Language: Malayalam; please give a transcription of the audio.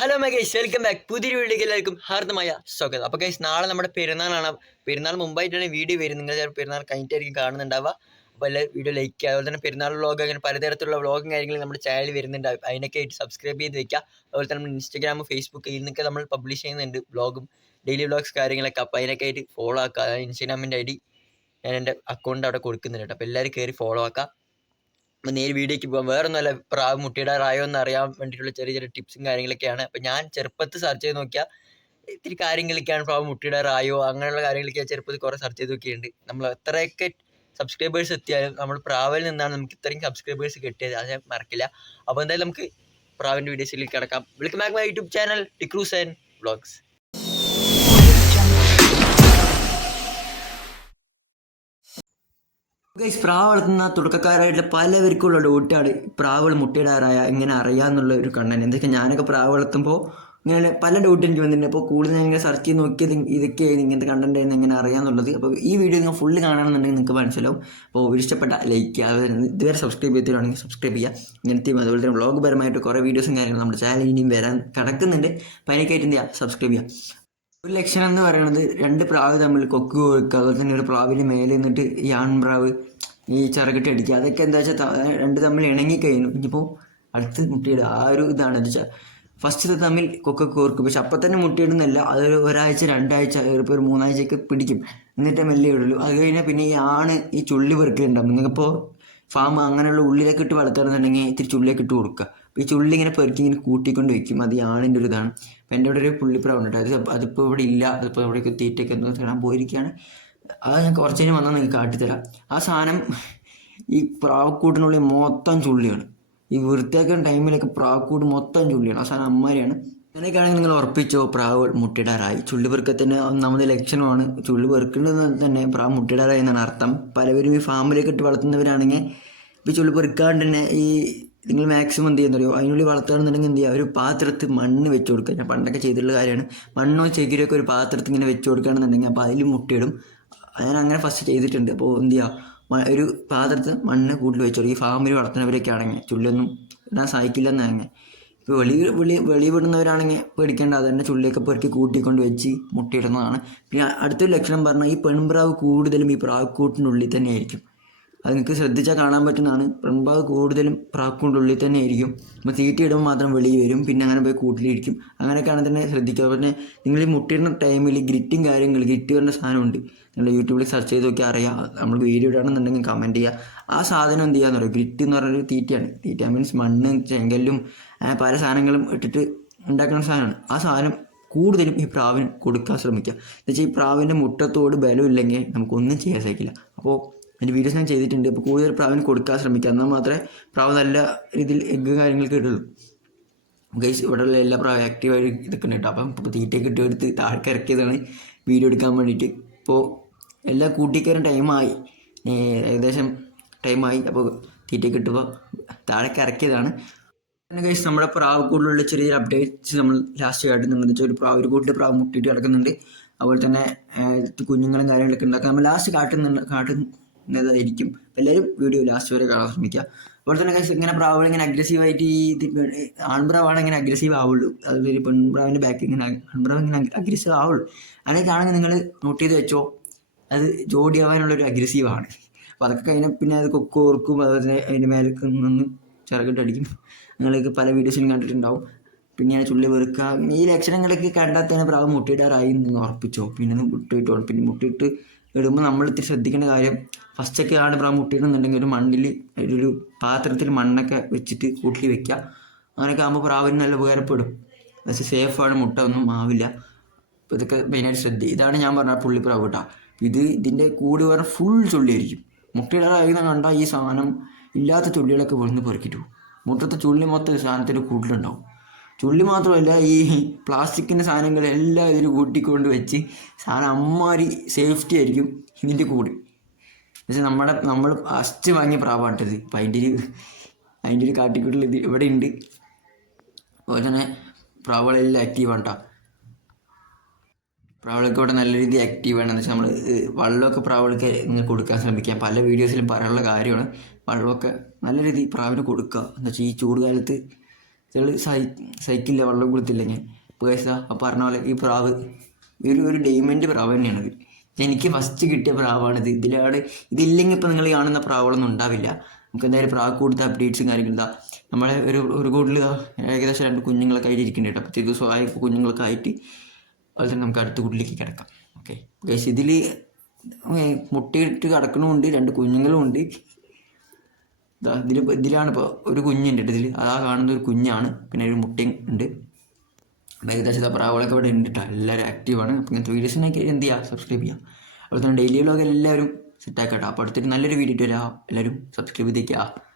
Hello guys, welcome back. പുതിയൊരു വീഡിയോയ്ക്ക് എല്ലാവർക്കും ഹാർദമായ സ്വാഗതം. അപ്പോൾ ഗൈസ്, നാളെ നമ്മുടെ പെരുന്നാളാണ്. പെരുന്നാൾ മുമ്പായിട്ടാണ് വീഡിയോ വരുന്നത്. നിങ്ങൾ ചിലപ്പോൾ പെരുന്നാൾ കഴിഞ്ഞിട്ടായിരിക്കും കാണുന്നുണ്ടാവുക. അപ്പോൾ എല്ലാ വീഡിയോ ലൈക്ക് ചെയ്യുക. അതുപോലെ തന്നെ പെരുന്നാൾ വ്ളോഗ്, അങ്ങനെ പലതരത്തിലുള്ള വ്ളോഗും കാര്യങ്ങളും നമ്മുടെ ചാനൽ വരുന്നുണ്ട്. അതിനൊക്കെ ആയിട്ട് സബ്സ്ക്രൈബ് ചെയ്ത് വെക്കുക. അതുപോലെ തന്നെ നമ്മൾ ഇൻസ്റ്റാഗ്രാം, ഫേസ്ബുക്ക് ഇതിനൊക്കെ നമ്മൾ പബ്ലിഷ് ചെയ്യുന്നുണ്ട് വ്ളോഗും ഡെയിലി വ്ളോഗ്സ് കാര്യങ്ങളൊക്കെ. അപ്പോൾ അതിനൊക്കെ ആയിട്ട് ഫോളോ ആക്കുക. അതായത് ഇൻസ്റ്റാഗ്രാമിൻ്റെ ID ഞാൻ എൻ്റെ അക്കൗണ്ട് അവിടെ കൊടുക്കുന്നുണ്ട് കേട്ടോ. അപ്പോൾ എല്ലാവരും കയറി ഫോളോ ആക്കുക. അപ്പോൾ നേരെ വീഡിയോയ്ക്ക് പോകാം. വേറൊന്നുമല്ല, പ്രാവ് മുട്ടയിടാറായോ എന്ന് അറിയാൻ വേണ്ടിയിട്ടുള്ള ചെറിയ ചെറിയ ടിപ്സും കാര്യങ്ങളൊക്കെയാണ്. അപ്പോൾ ഞാൻ ചെറുപ്പത്തിൽ സെർച്ച് ചെയ്ത് നോക്കിയാൽ ഇത്തിരി കാര്യങ്ങളൊക്കെയാണ്. പ്രാവ് മുട്ടയിടാറായോ അങ്ങനെയുള്ള കാര്യങ്ങളൊക്കെ ചെറുപ്പത്തിൽ കുറേ സെർച്ച് ചെയ്ത് നോക്കിയിട്ടുണ്ട്. നമ്മൾ എത്രയൊക്കെ സബ്സ്ക്രൈബേഴ്സ് എത്തിയാലും നമ്മൾ പ്രാവിൽ നിന്നാണ് നമുക്ക് ഇത്രയും സബ്സ്ക്രൈബേഴ്സ് കിട്ടിയത്. അത് ഞാൻ മറക്കില്ല. അപ്പോൾ എന്തായാലും നമുക്ക് പ്രാവിൻ്റെ വീഡിയോസിലേക്ക് കിടക്കാം. Welcome back my YouTube channel ടിക്രൂസ് ആൻഡ് വ്ളോഗ്സ്. ഗൈസ്, പ്രാവ് വളർത്തുന്ന തുടക്കക്കാരായിട്ടുള്ള പലവർക്കുള്ള ഡൗട്ടാണ് പ്രാവുകൾ മുട്ടയിടാറായ എങ്ങനെ അറിയാമെന്നുള്ള ഒരു കണ്ടന്റ്. എന്തൊക്കെ ഞാനൊക്കെ പ്രാവ് വളർത്തുമ്പോൾ ഇങ്ങനെ പല ഡൗട്ട് എനിക്ക് വന്നിട്ടുണ്ട്. അപ്പോൾ കൂടുതൽ ഞാൻ ഇങ്ങനെ സെർച്ച് ചെയ്ത് നോക്കിയത് ഇതൊക്കെയായിരുന്നു, ഇങ്ങനത്തെ കണ്ടന്റ് ആയിരുന്നു എങ്ങനെ അറിയാമെന്നുള്ളത്. അപ്പോൾ ഈ വീഡിയോ നിങ്ങൾ ഫുള്ള് കാണണമെന്നുണ്ടെങ്കിൽ നിങ്ങൾക്ക് മനസ്സിലാവും. അപ്പോൾ ഇഷ്ടപ്പെട്ട ലൈക്ക് ചെയ്യുക, ഇതുവരെ സബ്സ്ക്രൈബ് ചെയ്തിട്ടാണെങ്കിൽ സബ്സ്ക്രൈബ് ചെയ്യുക. ഇങ്ങനത്തെയും അതുപോലെ തന്നെ വ്ളോഗ് പരമായിട്ട് കുറേ വീഡിയോസും കാര്യങ്ങളും നമ്മുടെ ചാനൽ ഇനിയും വരാൻ കിടക്കുന്നുണ്ട്. അപ്പോൾ അതിനൊക്കെയായിട്ട് എന്ത് ചെയ്യുക, സബ്സ്ക്രൈബ് ചെയ്യുക. ഒരു ലക്ഷണം എന്ന് പറയുന്നത് രണ്ട് പ്രാവ് തമ്മിൽ കൊക്ക് കൊടുക്കുക, അതുപോലെ തന്നെ ഒരു പ്രാവിന് മേലെ നിന്നിട്ട് ഈ ആൺപ്രാവ് ഈ ചിറകിട്ട് അടിക്കുക. അതൊക്കെ എന്താ വെച്ചാൽ രണ്ട് തമ്മിൽ ഇണങ്ങിക്കഴിഞ്ഞു. ഇനിയിപ്പോൾ അടുത്ത് മുട്ടയിടുക, ആ ഒരു ഇതാണ്. എന്താ വെച്ചാൽ ഫസ്റ്റ് തമ്മിൽ കൊക്കൊക്കെ കോർക്കും. പക്ഷെ അപ്പം തന്നെ മുട്ടയിടുന്നില്ല, അതൊരു ഒരാഴ്ച രണ്ടാഴ്ച ഇപ്പോൾ ഒരു മൂന്നാഴ്ചയൊക്കെ പിടിക്കും, എന്നിട്ടേ മെല്ലെ ഇടുള്ളൂ. അത് കഴിഞ്ഞാൽ പിന്നെ ഈ ആണ് ഈ ചുള്ളി പെറുക്കലുണ്ടാവും. നിങ്ങൾക്കിപ്പോൾ ഫാം അങ്ങനെയുള്ള ഉള്ളിലേക്ക് ഇട്ട് വളർത്തുകയാണെന്നുണ്ടെങ്കിൽ ഇത്തിരി ചുള്ളിലേക്ക് ഇട്ട് കൊടുക്കുക. അപ്പോൾ ഈ ചുള്ളി ഇങ്ങനെ പെറുക്കി ഇങ്ങനെ കൂട്ടിക്കൊണ്ട് വയ്ക്കും. അത് ഈ ആണിൻ്റെ ഒരു ഇതാണ്. അപ്പം എൻ്റെ ഇവിടെ ഒരു പുള്ളിപ്രാവ് ഉണ്ട്. അതിപ്പോൾ ഇവിടെ ഇല്ല. അതിപ്പോൾ ഇവിടേക്ക് തീറ്റയൊക്കെ എന്തോ തരാൻ പോയിരിക്കുകയാണ്. അത് ഞാൻ കുറച്ച് കഴിഞ്ഞ് വന്നാൽ നിങ്ങൾക്ക് കാട്ടിത്തരാം. ആ സാധനം ഈ പ്രാവക്കൂട്ടിനുള്ളിൽ മൊത്തം ചുള്ളിയാണ്. ഈ വൃത്തിയാക്കുന്ന ടൈമിലൊക്കെ പ്രാവക്കൂട്ട് മൊത്തം ചുള്ളിയാണ്. ആ സാധനം അമ്മമാരെയാണ്. അങ്ങനെയൊക്കെയാണെങ്കിൽ നിങ്ങൾ ഉറപ്പിച്ചോ, പ്രാവ് മുട്ടയിടാറായി. ചുള്ളി പെറുക്കത്തിന് ഒന്നാമത് ലക്ഷണമാണ്. ചുള്ളി പെറുക്കേണ്ടത് തന്നെ പ്രാവ് മുട്ടയിടാറായി എന്നാണ് അർത്ഥം. പലവരും ഈ ഫാമിലേക്ക് ഇട്ട് വളർത്തുന്നവരാണെങ്കിൽ ഇപ്പോൾ ചുള്ളി പെറുക്കാണ്ട് തന്നെ ഈ നിങ്ങൾ മാക്സിമം എന്ത് ചെയ്യുന്നറിയോ, അതിനുള്ളിൽ വളർത്തുകയാണെന്നുണ്ടെങ്കിൽ എന്ത് ചെയ്യുക, ഒരു പാത്രത്തിൽ മണ്ണ് വെച്ച് കൊടുക്കുക. ഞാൻ പണ്ടൊക്കെ ചെയ്തിട്ടുള്ള കാര്യമാണ്. മണ്ണോ ചകിരിയൊക്കെ ഒരു പാത്രത്തിൽ ഇങ്ങനെ വെച്ച് കൊടുക്കുകയാണെന്നുണ്ടെങ്കിൽ അപ്പോൾ അതിൽ മുട്ടയിടും. ഞാൻ അങ്ങനെ ഫസ്റ്റ് ചെയ്തിട്ടുണ്ട്. അപ്പോൾ എന്ത് ചെയ്യുക, ഒരു പാത്രത്തിൽ മണ്ണ് കൂട്ടിൽ വെച്ച് കൊടുക്കും. ഈ ഫാമിൽ വളർത്തുന്നവരൊക്കെ ആണെങ്കിൽ ചുള്ളിയൊന്നും ഇടാൻ സഹായിക്കില്ലെന്നാണെങ്കിൽ. ഇപ്പോൾ വെളി വിടുന്നവരാണെങ്കിൽ പേടിക്കേണ്ട, അത് തന്നെ ചുള്ളിയൊക്കെ പെറുക്കി കൂട്ടിക്കൊണ്ട് വെച്ച് മുട്ടയിടുന്നതാണ്. പിന്നെ അടുത്തൊരു ലക്ഷണം പറഞ്ഞാൽ ഈ പെൺപ്രാവ് കൂടുതലും ഈ പ്രാവക്കൂട്ടിനുള്ളിൽ തന്നെ ആയിരിക്കും. അത് നിങ്ങൾക്ക് ശ്രദ്ധിച്ചാൽ കാണാൻ പറ്റുന്നതാണ്. പെൺപ്രാവ് കൂടുതലും പ്രാവക്കൂട്ടിൻ്റെ ഉള്ളിൽ തന്നെ ആയിരിക്കും. അപ്പോൾ തീറ്റ ഇടുമ്പോൾ മാത്രം വെളിയിൽ വരും, പിന്നെ അങ്ങനെ പോയി കൂട്ടിലിരിക്കും. അങ്ങനെയൊക്കെയാണ് തന്നെ ശ്രദ്ധിക്കുക. പിന്നെ നിങ്ങൾ ഈ മുട്ടയിടുന്ന ടൈമിൽ ഗ്രിറ്റും കാര്യങ്ങൾ, ഗ്രിറ്റ് പറഞ്ഞ സാധനമുണ്ട്. നിങ്ങൾ യൂട്യൂബിൽ സെർച്ച് ചെയ്ത് നോക്കിയാൽ അറിയാം. നമ്മൾ വീഡിയോ ഇടാണെന്നുണ്ടെങ്കിൽ കമൻറ്റ് ചെയ്യുക. ആ സാധനം എന്ത് ചെയ്യാന്ന് പറയുക, ഗ്രിറ്റ് എന്ന് പറഞ്ഞൊരു തീറ്റയാണ്. തീറ്റ മീൻസ് മണ്ണ് ചെങ്കല്ലും പല സാധനങ്ങളും ഇട്ടിട്ട് ഉണ്ടാക്കുന്ന സാധനമാണ്. ആ സാധനം കൂടുതലും ഈ പ്രാവിന് കൊടുക്കാൻ ശ്രമിക്കുക. എന്നുവെച്ചാൽ ഈ പ്രാവിൻ്റെ മുട്ടത്തോട് ബലമില്ലെങ്കിൽ നമുക്കൊന്നും ചെയ്യാൻ സാധിക്കില്ല. അപ്പോൾ അതിൻ്റെ വീഡിയോസ് ഞാൻ ചെയ്തിട്ടുണ്ട്. അപ്പോൾ കൂടുതൽ പ്രാവിന് കൊടുക്കാൻ ശ്രമിക്കുക. എന്നാൽ മാത്രമേ പ്രാവ് നല്ല രീതിയിൽ എഗ്ഗ് കാര്യങ്ങൾക്ക് ഇടുള്ളൂ. ഗൈസ്, ഇവിടെയുള്ള എല്ലാ പ്രാവും ആക്റ്റീവായി ഇതൊക്കെ ഉണ്ട്. അപ്പം ഇപ്പോൾ തീറ്റയൊക്കെ ഇട്ട് എടുത്ത് താഴെ ഇറക്കിയതാണ് വീഡിയോ എടുക്കാൻ വേണ്ടിയിട്ട്. ഇപ്പോൾ എല്ലാ കൂട്ടിക്കയറും ടൈമായി, ഏകദേശം ടൈമായി. അപ്പോൾ തീറ്റയൊക്കെ ഇട്ടപ്പോൾ താഴെ ഇറക്കിയതാണ്. പിന്നെ ഗൈസ്, നമ്മുടെ പ്രാവ് കൂടുതലുള്ള ചെറിയ അപ്ഡേറ്റ്സ് നമ്മൾ ലാസ്റ്റ് കാട്ടുന്നുണ്ടെന്ന് വെച്ചാൽ ഒരു കൂട്ടിൽ പ്രാവ് മുട്ടിയിട്ട് കിടക്കുന്നുണ്ട്. അതുപോലെ തന്നെ കുഞ്ഞുങ്ങളും കാര്യങ്ങളൊക്കെ ഉണ്ടാക്കാം. നമ്മൾ ലാസ്റ്റ് കാട്ടുന്നതായിരിക്കും. എല്ലാവരും വീഡിയോ ലാസ്റ്റ് വരെ കാണാൻ ശ്രമിക്കുക. അതുപോലെ തന്നെ ഗൈസ്, ഇങ്ങനെ പ്രാവുകൾ ഇങ്ങനെ അഗ്രസീവായിട്ട് ആൺപ്രാവാണ് ഇങ്ങനെ അഗ്രസീവ് ആവുള്ളൂ. അതൊരു പെൺപ്രാവിൻ്റെ ബാക്ക് ഇങ്ങനെ ആൺപ്രാവ് ഇങ്ങനെ അഗ്രസീവ് ആവുള്ളൂ. അങ്ങനെയൊക്കെയാണെങ്കിൽ നിങ്ങൾ നോട്ട് ചെയ്ത് വെച്ചോ, അത് ജോഡി ആവാനുള്ളൊരു അഗ്രസീവാണ്. അപ്പോൾ അതൊക്കെ കഴിഞ്ഞാൽ പിന്നെ അത് കൊക്കോർക്കും, അതുപോലെ തന്നെ അതിൻ്റെ മേലേക്ക് നിന്ന് ചിറകിട്ടടിക്കും. നിങ്ങൾക്ക് പല വീഡിയോസിലും കണ്ടിട്ടുണ്ടാവും. പിന്നെ ചുള്ളി വെറുക്കുക, ഈ ലക്ഷണങ്ങളൊക്കെ കണ്ടാൽ തന്നെ പ്രാവ് മുട്ടയിടാറായി എന്ന് ഉറപ്പിച്ചോ. പിന്നെ മുട്ടയിട്ടോ. പിന്നെ മുട്ടയിട്ട് ഇടുമ്പോൾ നമ്മൾ ഇത്തിരി ശ്രദ്ധിക്കേണ്ട കാര്യം, ഫസ്റ്റൊക്കെ ആണ് പ്രാവ് മുട്ടയിടുന്നുണ്ടെങ്കിൽ ഒരു മണ്ണിൽ ഒരു പാത്രത്തിൽ മണ്ണൊക്കെ വെച്ചിട്ട് കൂട്ടി വെക്കുക. അങ്ങനെയൊക്കെ ആകുമ്പോൾ പ്രാവിന് നല്ല ഉപകാരപ്പെടും. പക്ഷേ സേഫാണ്, മുട്ട ഒന്നും ആവില്ല. അപ്പോൾ ഇതൊക്കെ മെയിനായിട്ട് ഇതാണ് ഞാൻ പറഞ്ഞ പുള്ളിപ്രാവ് കേട്ടോ. ഇതിൻ്റെ കൂട് പറഞ്ഞാൽ ഫുൾ ചുള്ളിയായിരിക്കും. മുട്ടയിടാറായിരുന്ന കണ്ടാൽ ഈ സാധനം ഇല്ലാത്ത ചുള്ളികളൊക്കെ വന്ന് പെറുക്കിട്ടു. മുട്ടത്തെ ചുള്ളി മൊത്തം സാധനത്തിൻ്റെ കൂട്ടിലുണ്ടാവും. ചുള്ളി മാത്രമല്ല, ഈ പ്ലാസ്റ്റിക്കിൻ്റെ സാധനങ്ങളെല്ലാം ഇതിൽ കൂട്ടിക്കൊണ്ട് വെച്ച് സാധനം അമ്മാരി സേഫ്റ്റി ആയിരിക്കും ഇതിൻ്റെ കൂടെ. പക്ഷേ നമ്മൾ ഫസ്റ്റ് വാങ്ങിയ പ്രാവാട്ടത്. അപ്പം അതിൻ്റെ ഒരു കാട്ടിക്കൂട്ടിൽ ഇത് ഇവിടെ ഉണ്ട്. അതുപോലെ തന്നെ പ്രാവുകളെല്ലാം ആക്റ്റീവാണ് കേട്ടോ. പ്രാവുകളൊക്കെ ഇവിടെ നല്ല രീതിയിൽ ആക്റ്റീവാണ്. എന്ന് വെച്ചാൽ നമ്മൾ വെള്ളമൊക്കെ പ്രാവുകൾക്ക് ഇങ്ങനെ കൊടുക്കാൻ ശ്രമിക്കാം. പല വീഡിയോസിലും പറയാനുള്ള കാര്യമാണ്. വെള്ളമൊക്കെ നല്ല രീതിയിൽ പ്രാവിന് കൊടുക്കുക. എന്ന് വെച്ചാൽ ഈ ചൂട് കാലത്ത് ചില സൈക്കിളില്ല വെള്ളം കൊടുത്തില്ലെങ്കിൽ പേഴ്സ അപ്പോൾ പറഞ്ഞ പോലെ ഈ പ്രാവ് ഒരു ഡയമണ്ട് പ്രാവ് തന്നെയാണിത്. എനിക്ക് ഫസ്റ്റ് കിട്ടിയ പ്രാവാണിത്. ഇതില്ലെങ്കിൽ ഇപ്പോൾ നിങ്ങൾ കാണുന്ന പ്രാവുകളൊന്നും ഉണ്ടാവില്ല. നമുക്ക് എന്തായാലും പ്രാവ് കൊടുത്ത അപ്ഡേറ്റ്സും കാര്യങ്ങളും ഇതാ നമ്മളെ ഒരു കൂട്ടിൽ ഏകദേശം 2 കുഞ്ഞുങ്ങളൊക്കെ ആയിട്ട് ഇരിക്കുന്നുണ്ട്. അപ്പോൾ ദിവസം ആയ കുഞ്ഞുങ്ങളൊക്കെ ആയിട്ട് അതുപോലെ തന്നെ നമുക്ക് അടുത്ത കൂട്ടിലേക്ക് കിടക്കാം. ഓക്കെ ഗൈസ്, ഇതിൽ മുട്ടയിട്ട് കിടക്കണമുണ്ട്, 2 കുഞ്ഞുങ്ങളും ഉണ്ട്. ഇതിലാണ് ഇപ്പോൾ ഒരു കുഞ്ഞുണ്ട് ഇതിൽ, കാണുന്ന ഒരു കുഞ്ഞാണ്, പിന്നെ ഒരു മുട്ടയും ഉണ്ട്. അപ്പോൾ ഏകദേശം പ്രാവുകളൊക്കെ ഇവിടെ ഉണ്ട് കേട്ടോ. എല്ലാവരും ആക്റ്റീവാണ്. അപ്പോൾ ഇങ്ങനത്തെ വീഡിയോസിനൊക്കെ എന്ത് ചെയ്യുക, സബ്സ്ക്രൈബ് ചെയ്യാം. അതുപോലെ തന്നെ ഡെയിലി വ്ളോഗ് എല്ലാവരും സെറ്റാക്കട്ടോ. അപ്പോൾ അടുത്തൊരു നല്ലൊരു വീഡിയോ വരാം. എല്ലാവരും സബ്സ്ക്രൈബ് ചെയ്തേക്കുക.